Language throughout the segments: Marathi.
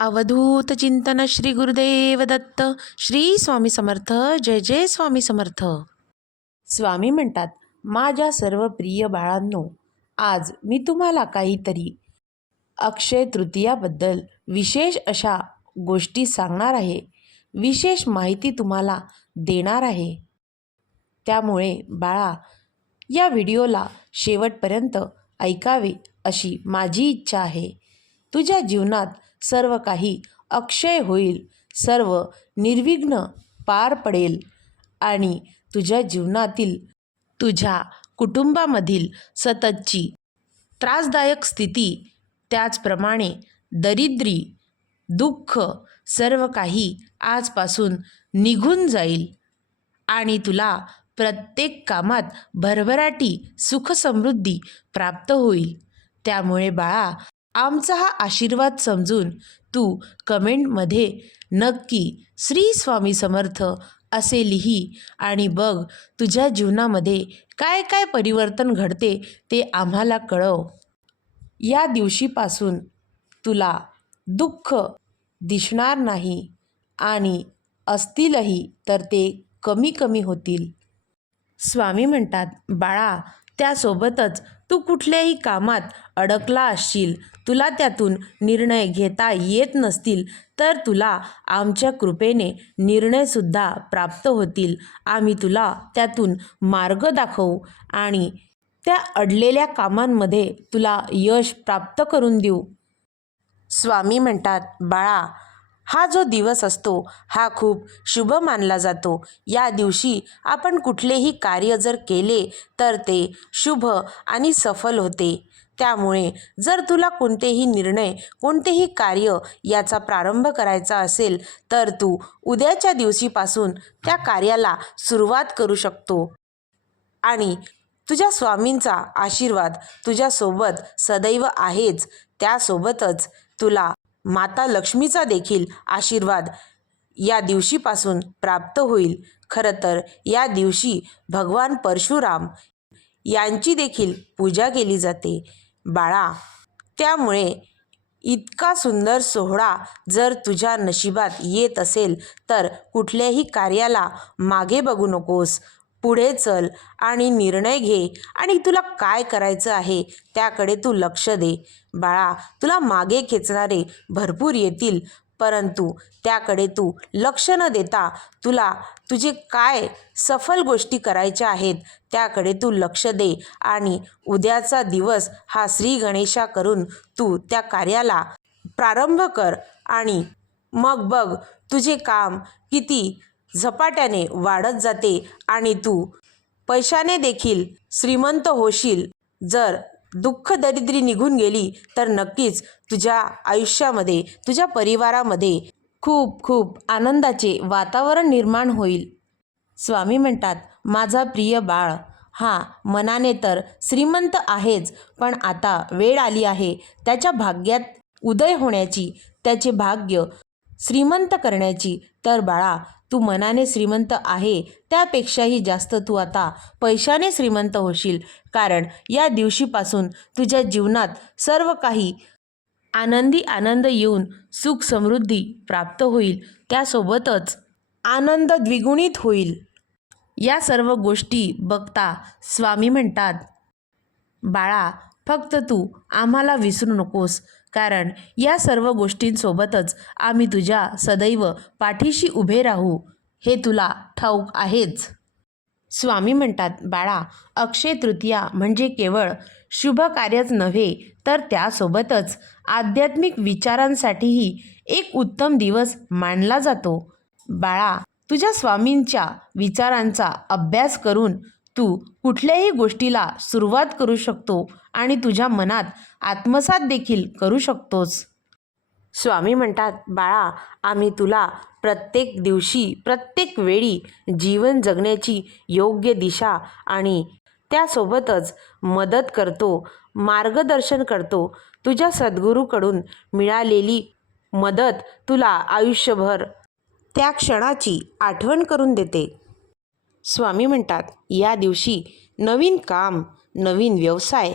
अवधूत चिंतन श्री गुरुदेव दत्त. श्री स्वामी समर्थ. जय जय स्वामी समर्थ. स्वामी म्हणतात, माझ्या सर्व प्रिय बाळांनो, आज मी तुम्हाला काहीतरी अक्षय तृतीयाबद्दल विशेष अशा गोष्टी सांगणार आहे. विशेष माहिती तुम्हाला देणार आहे. त्यामुळे बाळा, या व्हिडिओला शेवटपर्यंत ऐकावे अशी माझी इच्छा आहे. तुझ्या जीवनात सर्व काही अक्षय होईल, सर्व निर्विघ्न पार पडेल आणि तुझ्या जीवनातील, तुझ्या कुटुंबामधील सततची त्रासदायक स्थिती, त्याचप्रमाणे दरिद्री, दुःख सर्व काही आजपासून निघून जाईल आणि तुला प्रत्येक कामात भरभराटी, सुखसमृद्धी प्राप्त होईल. त्यामुळे बाळा, आमचा हा आशीर्वाद समजून तू कमेंटमध्ये नक्की श्री स्वामी समर्थ असे लिही आणि बघ तुझ्या जीवनामध्ये काय काय परिवर्तन घडते ते आम्हाला कळव. या दिवशीपासून तुला दुःख दिसणार नाही आणि असतीलही तर ते कमी कमी होतील. स्वामी म्हणतात, बाळा, त्यासोबतच तू कुठल्याही कामात अडकला असशील, तुला त्यातून निर्णय घेता येत नसतील, तर तुला आमच्या कृपेने निर्णयसुद्धा प्राप्त होतील. आम्ही तुला त्यातून मार्ग दाखवू आणि त्या अडलेल्या कामांमध्ये तुला यश प्राप्त करून देऊ. स्वामी म्हणतात, बाळा, हा जो दिवस असतो हा खूप शुभ मानला जातो. या दिवशी आपण कुठलेही कार्य जर केले तर ते शुभ आणि सफल होते. त्यामुळे जर तुला कोणतेही निर्णय, कोणतेही कार्य याचा प्रारंभ करायचा असेल तर तू उद्याच्या दिवशीपासून त्या कार्याला सुरुवात करू शकतो आणि तुझ्या स्वामींचा आशीर्वाद तुझ्यासोबत सदैव आहेच. त्यासोबतच तुला माता लक्ष्मीचा देखील आशीर्वाद या दिवशीपासून प्राप्त होईल. खरं तर या दिवशी भगवान परशुराम यांची देखील पूजा केली जाते बाळा. त्यामुळे इतका सुंदर सोहळा जर तुझ्या नशिबात येत असेल तर कुठल्याही कार्याला मागे बघू नकोस. पुढे चल आणि निर्णय घे आणि तुला काय करायचं आहे त्याकडे तू लक्ष दे. बाळा, तुला मागे खेचणारे भरपूर येतील, परंतु त्याकडे तू लक्ष न देता तुला तुझे काय सफल गोष्टी करायच्या आहेत त्याकडे तू लक्ष दे आणि उद्याचा दिवस हा श्री गणेशा करून तू त्या कार्याला प्रारंभ कर आणि मग बघ तुझे काम किती झपाट्याने वाढत जाते आणि तू पैशाने देखील श्रीमंत होशील. जर दुःख दरिद्री निघून गेली तर नक्कीच तुझ्या आयुष्यामध्ये, तुझ्या परिवारामध्ये खूप खूप आनंदाचे वातावरण निर्माण होईल. स्वामी म्हणतात, माझा प्रिय बाळ, मनाने तर श्रीमंत आहेच, पण आता वेळ आली आहे त्याच्या भाग्यात उदय होण्याची, त्याचे भाग्य श्रीमंत करण्याची. तर बाळा, तू मनाने श्रीमंत आहे त्यापेक्षाही जास्त तू आता पैशाने श्रीमंत होशील. कारण या दिवशीपासून तुझ्या जीवनात सर्व काही आनंद येऊन सुख समृद्धी प्राप्त होईल. त्यासोबतच आनंद द्विगुणित होईल. या सर्व गोष्टी बघता स्वामी म्हणतात, बाळा, फक्त तू आम्हाला विसरू नकोस, कारण या सर्व गोष्टींसोबतच आम्ही तुझ्या सदैव पाठीशी उभे राहू, हे तुला ठाऊक आहेच. स्वामी म्हणतात, बाळा, अक्षय तृतीया म्हणजे केवळ शुभ कार्यच नव्हे तर त्यासोबतच आध्यात्मिक विचारांसाठीही एक उत्तम दिवस मानला जातो. बाळा, तुझ्या स्वामींच्या विचारांचा अभ्यास करून तू कुठल्याही गोष्टीला सुरुवात करू शकतो आणि तुझ्या मनात आत्मसात देखील करू शकतोस. स्वामी म्हणतात, बाळा, आम्ही तुला प्रत्येक दिवशी, प्रत्येक वेळी जीवन जगण्याची योग्य दिशा आणि त्यासोबतच मदत करतो, मार्गदर्शन करतो. तुझ्या सद्गुरूकडून मिळालेली मदत तुला आयुष्यभर त्या क्षणाची आठवण करून देते. स्वामी म्हणतात, या दिवशी नवीन काम, नवीन व्यवसाय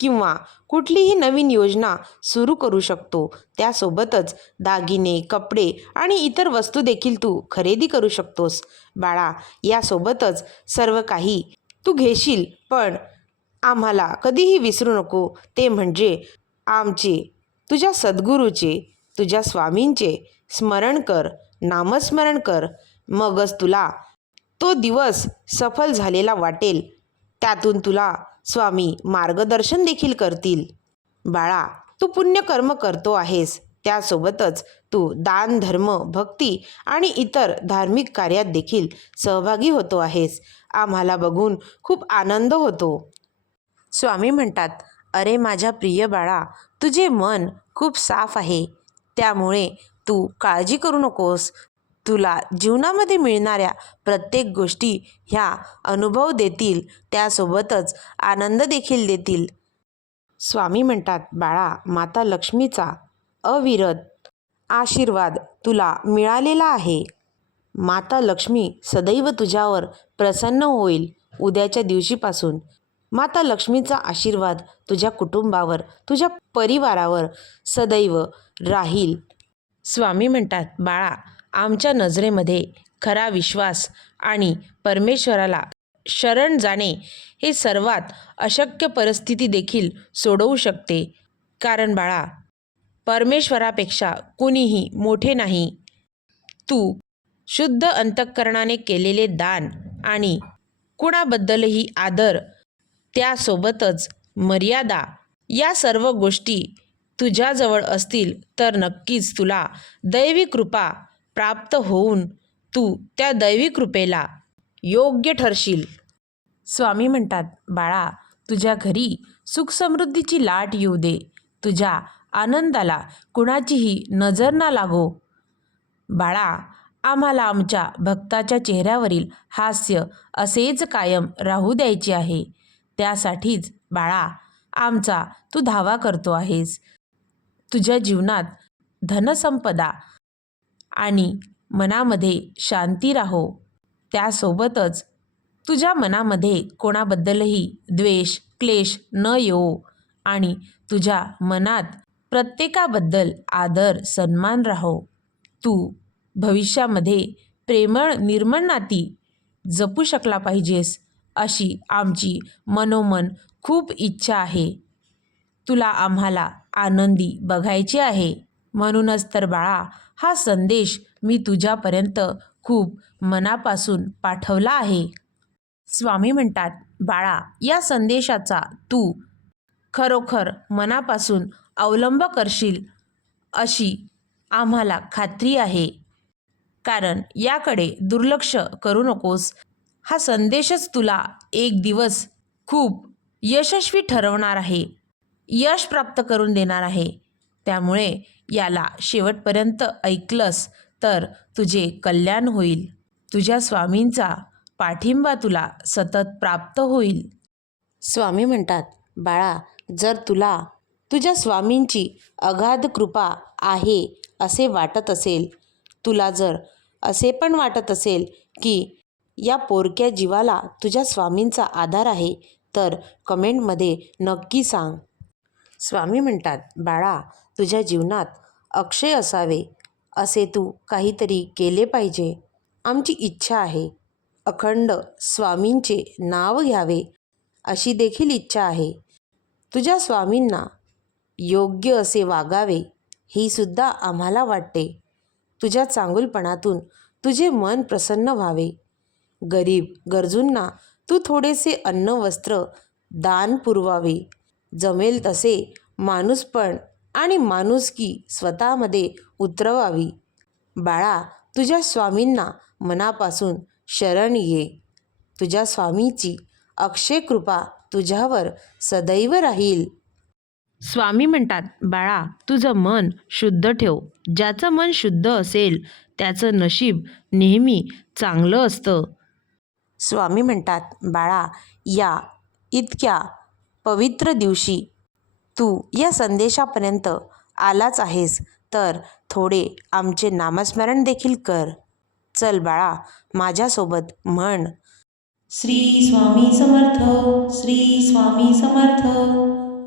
किंवा कुठलीही नवीन योजना सुरू करू शकतो. त्यासोबतच दागिने, कपडे आणि इतर वस्तू देखील तू खरेदी करू शकतोस. बाळा, यासोबतच सर्व काही तू घेशील, पण आम्हाला कधीही विसरू नको, ते म्हणजे आमचे, तुझ्या सद्गुरूचे, तुझ्या स्वामींचे स्मरण कर, नामस्मरण कर. मगच तुला तो दिवस सफल झालेला वाटेल. त्यातून तुला स्वामी मार्गदर्शन देखील करतील. बाळा, तू पुण्यकर्म करतो आहेस, त्यासोबतच तू दान, धर्म, भक्ती आणि इतर धार्मिक कार्यात देखील सहभागी होतो आहेस. आम्हाला बघून खूप आनंद होतो. स्वामी म्हणतात, अरे माझ्या प्रिय बाळा, तुझे मन खूप साफ आहे, त्यामुळे तू काळजी करू नकोस. तुला जीवनामध्ये मिळणाऱ्या प्रत्येक गोष्टी ह्या अनुभव देतील, त्यासोबतच आनंद देखील देतील. स्वामी म्हणतात, बाळा, माता लक्ष्मीचा अविरत आशीर्वाद तुला मिळालेला आहे. माता लक्ष्मी सदैव तुझ्यावर प्रसन्न होईल. उद्याच्या दिवशीपासून माता लक्ष्मीचा आशीर्वाद तुझ्या कुटुंबावर, तुझ्या परिवारावर सदैव राहील. स्वामी म्हणतात, बाळा, आमच्या नजरेमध्ये खरा विश्वास आणि परमेश्वराला शरण जाणे हे सर्वात अशक्य परिस्थिती देखील सोडवू शकते. कारण बाळा, परमेश्वरापेक्षा कुणीही मोठे नाही. तू शुद्ध अंतःकरणाने केलेले दान आणि कुणाबद्दलही आदर, त्यासोबतच मर्यादा, या सर्व गोष्टी तुझ्याजवळ असतील तर नक्कीच तुला दैवी कृपा प्राप्त होऊन तू त्या दैवी कृपेला योग्य ठरशील. स्वामी म्हणतात, बाळा, तुझ्या घरी सुखसमृद्धीची लाट येऊ दे. तुझ्या आनंदाला कुणाचीही नजर ना लागो. बाळा, आम्हाला आमच्या भक्ताच्या चेहऱ्यावरील हास्य असेच कायम राहू द्यायचे आहे. त्यासाठीच बाळा, आमचा तू धावा करतो आहेस. तुझ्या जीवनात धनसंपदा आणि मनामध्ये शांती राहो. त्यासोबतच तुझ्या मनामध्ये कोणाबद्दलही द्वेष, क्लेश न येवो आणि तुझ्या मनात प्रत्येकाबद्दल आदर, सन्मान राहो. तू भविष्यामध्ये प्रेमळ, निर्मळ नाती जपू शकला पाहिजेस, अशी आमची मनोमन खूप इच्छा आहे. तुला आम्हाला आनंदी बघायचे आहे. म्हणूनच तर बाळा, हा संदेश मी तुझ्यापर्यंत खूप मनापासून पाठवला आहे. स्वामी म्हणतात, बाळा, या संदेशाचा तू खरोखर मनापासून अवलंब करशील अशी आम्हाला खात्री आहे. कारण याकडे दुर्लक्ष करू नकोस. हा संदेशच तुला एक दिवस खूप यशस्वी ठरवणार आहे, यश प्राप्त करून देणार आहे. त्यामुळे याला शेवटपर्यंत ऐकलंस तर तुझे कल्याण होईल. तुझ्या स्वामींचा पाठिंबा तुला सतत प्राप्त होईल. स्वामी म्हणतात, बाळा, जर तुला तुझ्या स्वामींची अगाध कृपा आहे असे वाटत असेल, तुला जर असे पण वाटत असेल की या पोरक्या जीवाला तुझ्या स्वामींचा आधार आहे, तर कमेंटमध्ये नक्की सांग. स्वामी म्हणतात, बाळा, तुझ्या जीवनात अक्षय असावे असे तू काहीतरी केले पाहिजे. आमची इच्छा आहे. अखंड स्वामींचे नाव घ्यावे अशी देखील इच्छा आहे. तुझ्या स्वामींना योग्य असे वागावे ही सुद्धा आम्हाला वाटते. तुझ्या चांगुलपणातून तुझे मन प्रसन्न व्हावे. गरीब गरजूंना तू थोडेसे अन्न, वस्त्र दान पुरवावे. जमेल तसे माणूसपण आणि माणुसकी स्वतःमध्ये उतरवावी. बाळा, तुझ्या स्वामींना मनापासून शरण ये. तुझ्या स्वामीची अक्षय कृपा तुझ्यावर सदैव राहील. स्वामी म्हणतात, बाळा, तुझं मन शुद्ध ठेव. ज्याचं मन शुद्ध असेल त्याचं नशीब नेहमी चांगलं असतं. स्वामी म्हणतात, बाळा, या इतक्या पवित्र दिवशी तू या संदेशापर्यंत आलाच आहेस, तर थोडे आमचे नामस्मरण देखील कर. चल बाळा, माझ्यासोबत म्हण, श्री स्वामी समर्थ, श्री स्वामी समर्थ,